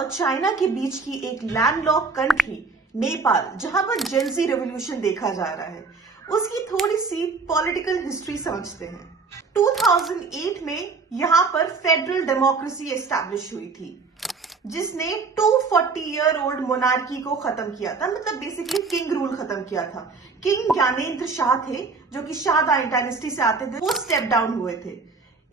और चाइना के बीच की एक लैंडलॉक कंट्री नेपाल, जहां पर जेंजी रेवोल्यूशन देखा जा रहा है, उसकी थोड़ी सी पॉलिटिकल हिस्ट्री समझते हैं। 2008 में यहां पर फेडरल डेमोक्रेसी एस्टैब्लिश हुई थी, जिसने 240 ईयर ओल्ड मोनार्की को खत्म किया था। मतलब बेसिकली किंग रूल खत्म किया था। किंग ज्ञानेंद्र शाह थे, जो कि शाह डायनेस्टी से आते थे, वो स्टेप डाउन हुए थे।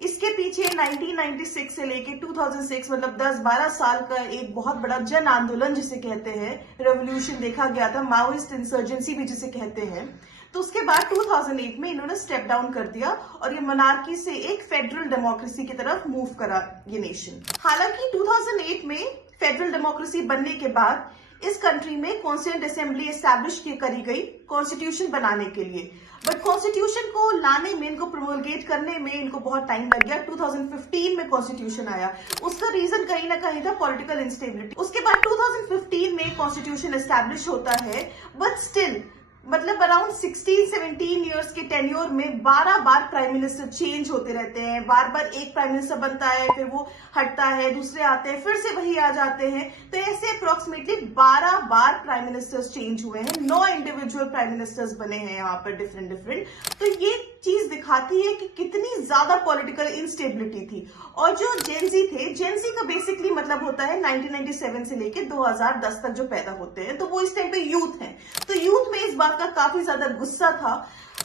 इसके पीछे 1996 से लेके 2006 मतलब 10-12 साल का एक बहुत बड़ा जन आंदोलन जिसे कहते हैं, रेवोल्यूशन देखा गया था, माओइस्ट इंसर्जेंसी भी जिसे कहते हैं। तो उसके बाद 2008 में इन्होंने स्टेप डाउन कर दिया और ये मोनार्की से एक फेडरल डेमोक्रेसी की तरफ मूव करा ये नेशन। हालांकि 2008 में फेडरल डेमोक्रेसी बनने के बाद इस कंट्री में कॉन्स्टिट्यूएंट असेंबली एस्टैब्लिश करी गई कॉन्स्टिट्यूशन बनाने के लिए, बट कॉन्स्टिट्यूशन को लाने में, इनको प्रोमोलगेट करने में इनको बहुत टाइम लग गया। 2015 में कॉन्स्टिट्यूशन आया। उसका रीजन कहीं ना कहीं था पॉलिटिकल इंस्टेबिलिटी। उसके बाद 2015 में कॉन्स्टिट्यूशन एस्टैब्लिश होता है, बट स्टिल मतलब अराउंड 16-17 ईयर्स के टेन्योर में 12 बार प्राइम मिनिस्टर चेंज होते रहते हैं। बार बार एक प्राइम मिनिस्टर बनता है, फिर वो हटता है, दूसरे आते हैं, फिर से वही आ जाते हैं। तो ऐसे अप्रोक्सीमेटली 12 बार प्राइम मिनिस्टर्स चेंज हुए हैं। 9 इंडिविजुअल प्राइम मिनिस्टर्स बने हैं यहाँ पर डिफरेंट। तो ये चीज दिखाती है कि कितनी ज्यादा पॉलिटिकल इंस्टेबिलिटी थी। और जो जेंजी थे, जेंजी का बेसिकली मतलब होता है 1997 से लेके 2010 तक जो पैदा होते हैं, तो वो इस टाइम पे यूथ हैं। तो यूथ में इस बात का काफी ज्यादा गुस्सा था,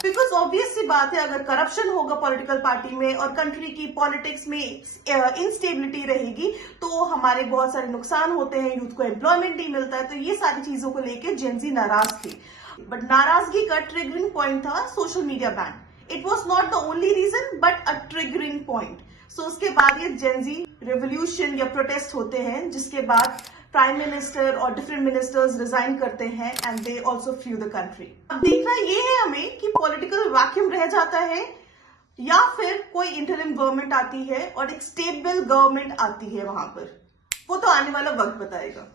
बिकॉज ऑब्वियस सी बात है, अगर करप्शन होगा पॉलिटिकल पार्टी में और कंट्री की पॉलिटिक्स में इंस्टेबिलिटी रहेगी, तो हमारे बहुत सारे नुकसान होते हैं, यूथ को एम्प्लॉयमेंट नहीं मिलता है। तो ये सारी चीजों को लेकर जेंजी नाराज थी। बट नाराजगी का ट्रिगरिंग पॉइंट था social media ban. It was not the only reason but a triggering point. So उसके बाद ये जेंजी रेवोल्यूशन या प्रोटेस्ट होते हैं, जिसके बाद प्राइम मिनिस्टर और डिफरेंट मिनिस्टर्स रिजाइन करते हैं and they also few the country. अब देखना ये है हमें कि पॉलिटिकल वैक्यूम रह जाता है या फिर कोई इंटरिम गवर्नमेंट आती है और एक स्टेबल गवर्नमेंट आती है वहां पर। वो तो आने वाला वक्त बताएगा।